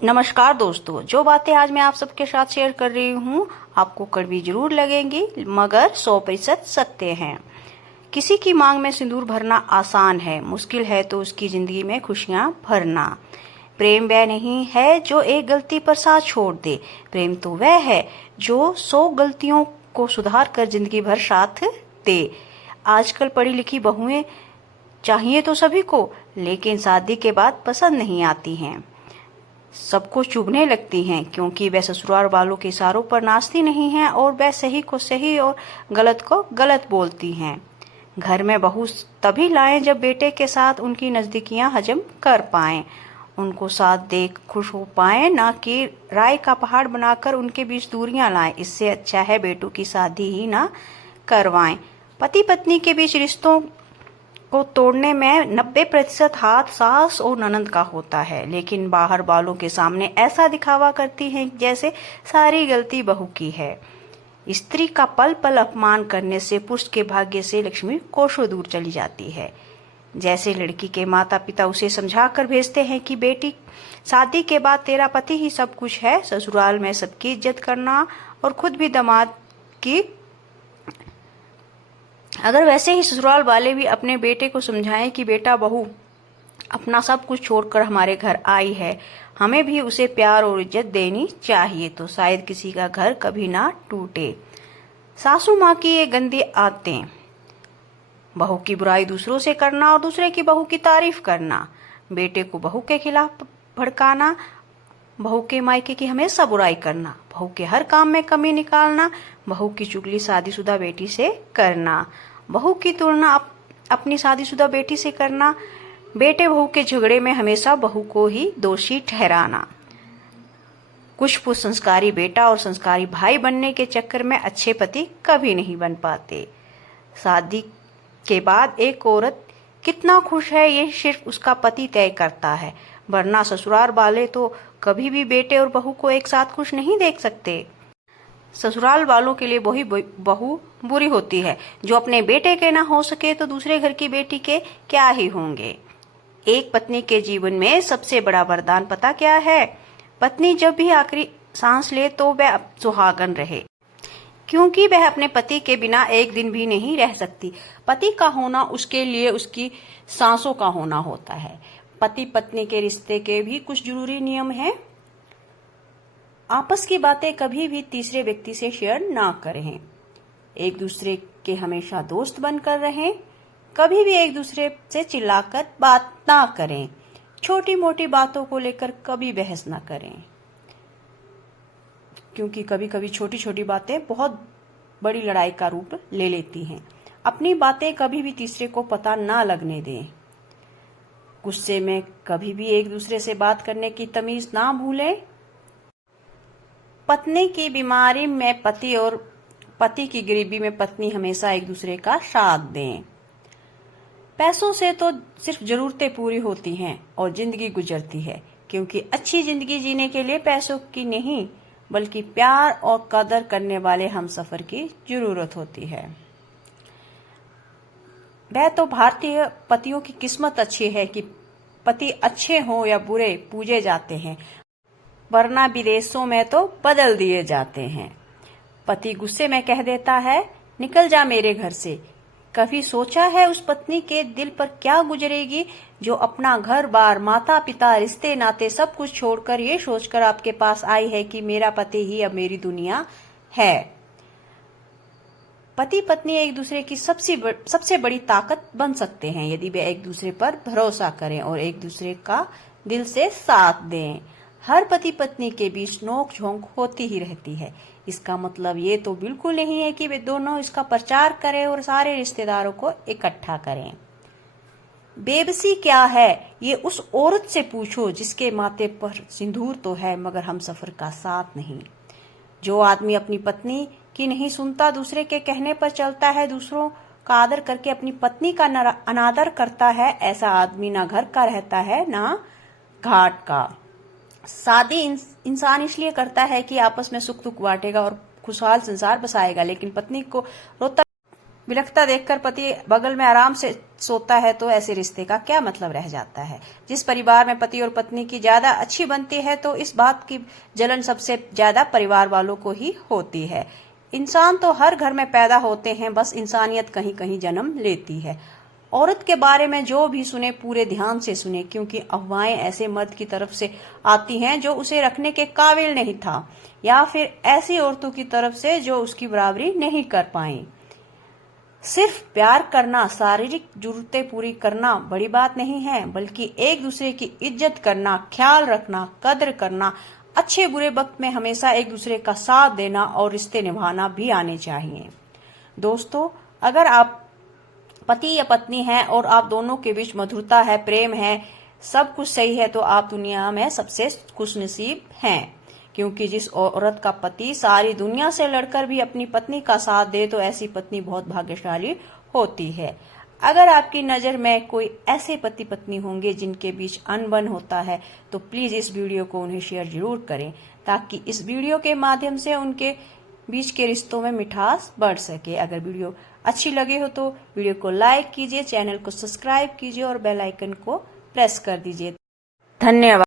नमस्कार दोस्तों, जो बातें आज मैं आप सबके साथ शेयर कर रही हूँ आपको कड़वी जरूर लगेंगी, मगर 100% सत्य हैं। किसी की मांग में सिंदूर भरना आसान है, मुश्किल है तो उसकी जिंदगी में खुशियाँ भरना। प्रेम वह नहीं है जो एक गलती पर साथ छोड़ दे, प्रेम तो वह है जो 100 गलतियों को सुधार कर जिंदगी भर साथ दे। आजकल पढ़ी लिखी बहुएं चाहिए तो सभी को, लेकिन शादी के बाद पसंद नहीं आती हैं, सबको चुभने लगती हैं, क्योंकि वह ससुराल वालों के इशारों पर नाचती नहीं हैं और वह सही को सही और गलत को गलत बोलती हैं। घर में बहू तभी लाएं जब बेटे के साथ उनकी नजदीकियां हजम कर पाएं, उनको साथ देख खुश हो पाएं, ना कि राय का पहाड़ बनाकर उनके बीच दूरियां लाएं। इससे अच्छा है बेटों की शादी ही ना करवाएं। पति पत्नी के बीच रिश्तों को तोड़ने में 90% हाथ सास और ननद का होता है, लेकिन बाहर वालों के सामने ऐसा दिखावा करती हैं जैसे सारी गलती बहू की है। स्त्री का पल पल अपमान करने से पुरुष के भाग्य से लक्ष्मी कोसों दूर चली जाती है। जैसे लड़की के माता पिता उसे समझा कर भेजते हैं कि बेटी, शादी के बाद तेरा पति ही सब कुछ है, ससुराल में सबकी इज्जत करना और खुद भी दामाद की। अगर वैसे ही ससुराल वाले भी अपने बेटे को समझाएं कि बेटा, बहू अपना सब कुछ छोड़कर हमारे घर आई है, हमें भी उसे प्यार और इज्जत देनी चाहिए, तो शायद किसी का घर कभी ना टूटे। सासू माँ की ये गंदी आदतें, बहू की बुराई दूसरों से करना और दूसरे की बहू की तारीफ करना, बेटे को बहू के खिलाफ भड़काना, बहू के मायके की हमेशा बुराई करना, बहू के हर काम में कमी निकालना, बहू की चुगली शादीशुदा बेटी से करना, बहू की तुलना अपनी शादीशुदा बेटी से करना, बेटे बहू के झगड़े में हमेशा बहू को ही दोषी ठहराना। कुछ पुरुष संस्कारी बेटा और संस्कारी भाई बनने के चक्कर में अच्छे पति कभी नहीं बन पाते। शादी के बाद एक औरत कितना खुश है ये सिर्फ उसका पति तय करता है, वरना ससुराल वाले तो कभी भी बेटे और बहू को एक साथ खुश नहीं देख सकते। ससुराल वालों के लिए वही बहू बुरी होती है जो अपने बेटे के ना हो सके तो दूसरे घर की बेटी के क्या ही होंगे। एक पत्नी के जीवन में सबसे बड़ा वरदान पता क्या है? पत्नी जब भी आखिरी सांस ले तो वह सुहागन रहे, क्योंकि वह अपने पति के बिना एक दिन भी नहीं रह सकती। पति का होना उसके लिए उसकी सांसों का होना होता है। पति पत्नी के रिश्ते के भी कुछ जरूरी नियम हैं। आपस की बातें कभी भी तीसरे व्यक्ति से शेयर ना करें। एक दूसरे के हमेशा दोस्त बनकर रहें। कभी भी एक दूसरे से चिल्लाकर बात ना करें। छोटी मोटी बातों को लेकर कभी बहस ना करें, क्योंकि कभी कभी छोटी छोटी बातें बहुत बड़ी लड़ाई का रूप ले लेती हैं। अपनी बातें कभी भी तीसरे को पता ना लगने दें। गुस्से में कभी भी एक दूसरे से बात करने की तमीज ना भूलें। पत्नी की बीमारी में पति और पति की गरीबी में पत्नी हमेशा एक दूसरे का साथ दें। पैसों से तो सिर्फ जरूरतें पूरी होती हैं और जिंदगी गुजरती है, क्योंकि अच्छी जिंदगी जीने के लिए पैसों की नहीं बल्कि प्यार और कदर करने वाले हमसफर की जरूरत होती है। वह तो भारतीय पतियों की किस्मत अच्छी है कि पति अच्छे हों या बुरे पूजे जाते हैं, वरना विदेशों में तो बदल दिए जाते हैं। पति गुस्से में कह देता है, निकल जा मेरे घर से। कभी सोचा है उस पत्नी के दिल पर क्या गुजरेगी जो अपना घर बार, माता पिता, रिश्ते नाते सब कुछ छोड़कर ये सोचकर आपके पास आई है कि मेरा पति ही अब मेरी दुनिया है। पति पत्नी एक दूसरे की सबसे बड़ी ताकत बन सकते हैं यदि वे एक दूसरे पर भरोसा करें और एक दूसरे का दिल से साथ दें। हर पति पत्नी के बीच नोक झोंक होती ही रहती है। इसका मतलब ये तो बिल्कुल नहीं है कि वे दोनों इसका प्रचार करें और सारे रिश्तेदारों को इकट्ठा करें। बेबसी क्या है ये उस औरत से पूछो जिसके माथे पर सिंदूर तो है मगर हमसफर का साथ नहीं। जो आदमी अपनी पत्नी की नहीं सुनता, दूसरे के कहने पर चलता है, दूसरों का आदर करके अपनी पत्नी का अनादर करता है, ऐसा आदमी ना घर का रहता है ना घाट का। शादी इंसान इसलिए करता है कि आपस में सुख दुख बांटेगा और खुशहाल संसार बसाएगा, लेकिन पत्नी को रोता विलखता देखकर पति बगल में आराम से सोता है तो ऐसे रिश्ते का क्या मतलब रह जाता है। जिस परिवार में पति और पत्नी की ज्यादा अच्छी बनती है तो इस बात की जलन सबसे ज्यादा परिवार वालों को ही होती है। इंसान तो हर घर में पैदा होते हैं, बस इंसानियत कहीं कहीं जन्म लेती है। औरत के बारे में जो भी सुने पूरे ध्यान से सुने, क्योंकि अफवाहें ऐसे मर्द की तरफ से आती हैं जो उसे रखने के काबिल नहीं था, या फिर ऐसी औरतों की तरफ से जो उसकी बराबरी नहीं कर पाई। सिर्फ प्यार करना, शारीरिक जरूरतें पूरी करना बड़ी बात नहीं है, बल्कि एक दूसरे की इज्जत करना, ख्याल रखना, कद्र करना, अच्छे बुरे वक्त में हमेशा एक दूसरे का साथ देना और रिश्ते निभाना भी आने चाहिए। दोस्तों, अगर आप पति या पत्नी हैं और आप दोनों के बीच मधुरता है, प्रेम है, सब कुछ सही है, तो आप दुनिया में सबसे खुशनसीब हैं। क्योंकि जिस औरत का पति सारी दुनिया से लड़कर भी अपनी पत्नी का साथ दे तो ऐसी पत्नी बहुत भाग्यशाली होती है। अगर आपकी नजर में कोई ऐसे पति पत्नी होंगे जिनके बीच अनबन होता है तो प्लीज इस वीडियो को उन्हें शेयर जरूर करें, ताकि इस वीडियो के माध्यम से उनके बीच के रिश्तों में मिठास बढ़ सके। अगर वीडियो अच्छी लगे हो तो वीडियो को लाइक कीजिए, चैनल को सब्सक्राइब कीजिए और बेल आइकन को प्रेस कर दीजिए। धन्यवाद।